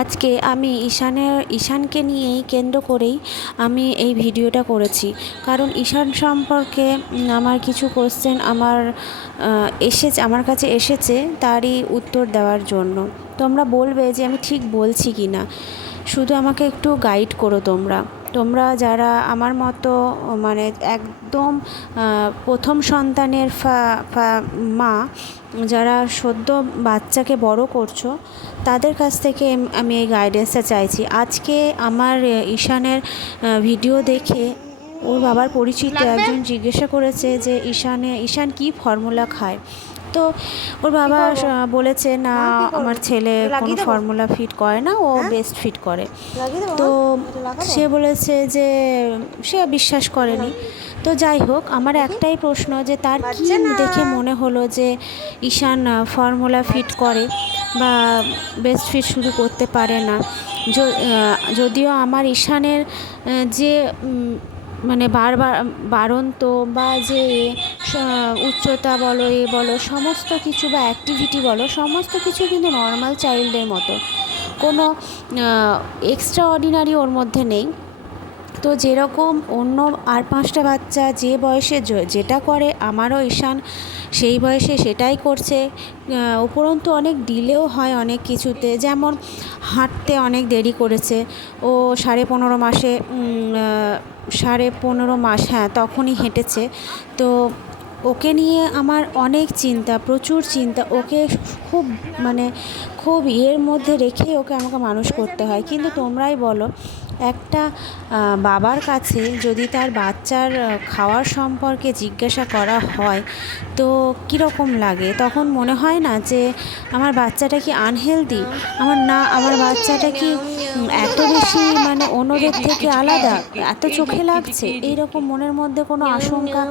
আজকে আমি ঈশানকে নিয়েই কেন্দ্র করেই আমি এই ভিডিওটা করেছি। কারণ ঈশান সম্পর্কে আমার কিছু কোশ্চেন আমার কাছে এসেছে, তারই উত্তর দেওয়ার জন্য। তোমরা বলবে যে আমি ঠিক বলছি কি না, শুধু আমাকে একটু গাইড করো তোমরা যারা আমার মতো মানে একদম প্রথম সন্তানের মা, যারা সদ্য বাচ্চাকে বড় করছো, তাদের কাছ থেকে আমি এই গাইডেন্সটা চাইছি। আজকে আমার ঈশানের ভিডিও দেখে ওর বাবার পরিচিত একজন জিজ্ঞাসা করেছে যে ঈশান কি ফর্মুলা খায়। তো ওর বাবা বলেছে না, আমার ছেলে কোনো ফর্মুলা ফিট করে না, ও বেস্ট ফিট করে। তো সে বলেছে যে সে বিশ্বাস করেনি। তো যাই হোক, আমার একটাই প্রশ্ন যে তার কি দেখে মনে হলো যে ঈশান ফর্মুলা ফিট করে বা বেস্ট ফিট শুধু করতে পারে না। যদিও আমার ঈশানের যে মানে বাড়ন্ত বা যে উচ্চতা বলো, বলো সমস্ত কিছু, বা অ্যাক্টিভিটি বলো, সমস্ত কিছু কিন্তু নর্মাল চাইল্ডের মতো, কোনো এক্সট্রা অর্ডিনারি ওর মধ্যে নেই। তো যেরকম অন্য আর 5টা বাচ্চা যে বয়সে যেটা করে, আমারও ঈশান সেই বয়সে সেটাই করছে। উপরন্তু অনেক ডিলেও হয় অনেক কিছুতে, যেমন হাঁটতে অনেক দেরি করেছে। ও 15.5 মাসে 15.5 মাস, হ্যাঁ তখনই হেঁটেছে। তো ওকে নিয়ে আমার অনেক চিন্তা, প্রচুর চিন্তা। ওকে খুব ইয়ের মধ্যে রেখে আমাকে মানুষ করতে হয়। কিন্তু তোমরাই বলো, একটা বাবার কাছে যদি তার বাচ্চার খাওয়ার সম্পর্কে জিজ্ঞাসা করা হয় তো কীরকম লাগে? তখন মনে হয় না যে আমার বাচ্চাটা কি আনহেলদি, আমার বাচ্চাটা কি এত বেশি মানে অন্যদের থেকে আলাদা, এত চোখে লাগছে, এইরকম মনের মধ্যে কোনো আশঙ্কা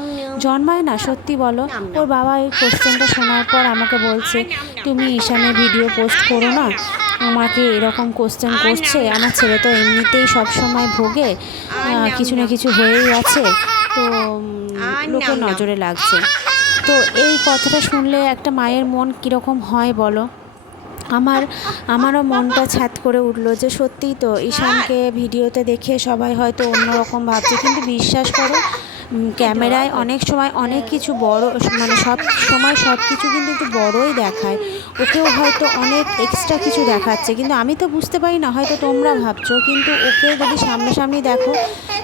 জন্মায় না? সত্যি বলো। ওর বাবা এই কোশ্চেনটা শোনার পর আমাকে বলছে, তুমি ঈশানের ভিডিও পোস্ট করো না, আমাকে এরকম কোশ্চেন করছে। আমার ছেলে তো এমনিতেই সবসময় ভোগে, কিছু না কিছু হয়েই আছে, তো লোকের নজরে লাগছে। তো এই কথাটা শুনলে একটা মায়ের মন কীরকম হয় বলো? আমারও মনটা ছ্যাদ করে উঠলো যে সত্যিই তো, ঈশানকে ভিডিওতে দেখে সবাই হয়তো অন্যরকম ভাবছে, কিন্তু বিশ্বাস করো, ক্যামেরায় অনেক সময় অনেক কিছু বড়, মানে সব সময় সব কিছু কিন্তু একটু বড়ই দেখায়। ওকেও হয়তো অনেক এক্সট্রা কিছু দেখাচ্ছে, কিন্তু আমি তো বুঝতে পারি না, হয়তো তোমরা ভাবছো। কিন্তু ওকে যদি সামনাসামনি দেখো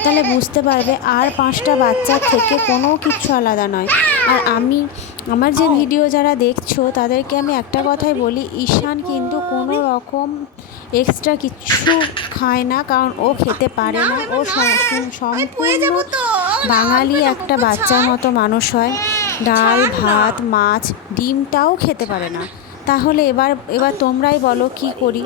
তাহলে বুঝতে পারবে আর 5টা বাচ্চার থেকে কোনো কিছু আলাদা নয়। আর আমার যে ভিডিও যারা দেখছো তাদেরকে আমি একটা কথাই বলি, ঈশান কিন্তু কোনো রকম এক্সট্রা কিছু খায় না, কারণ ও খেতে পারে না। ও সম্পূর্ণ বাঙালি একটা বাচ্চার মতো মানুষ হয়। ডাল ভাত মাছ ডিমটাও খেতে পারে না। তাহলে এবার তোমরাই বলো কি করি?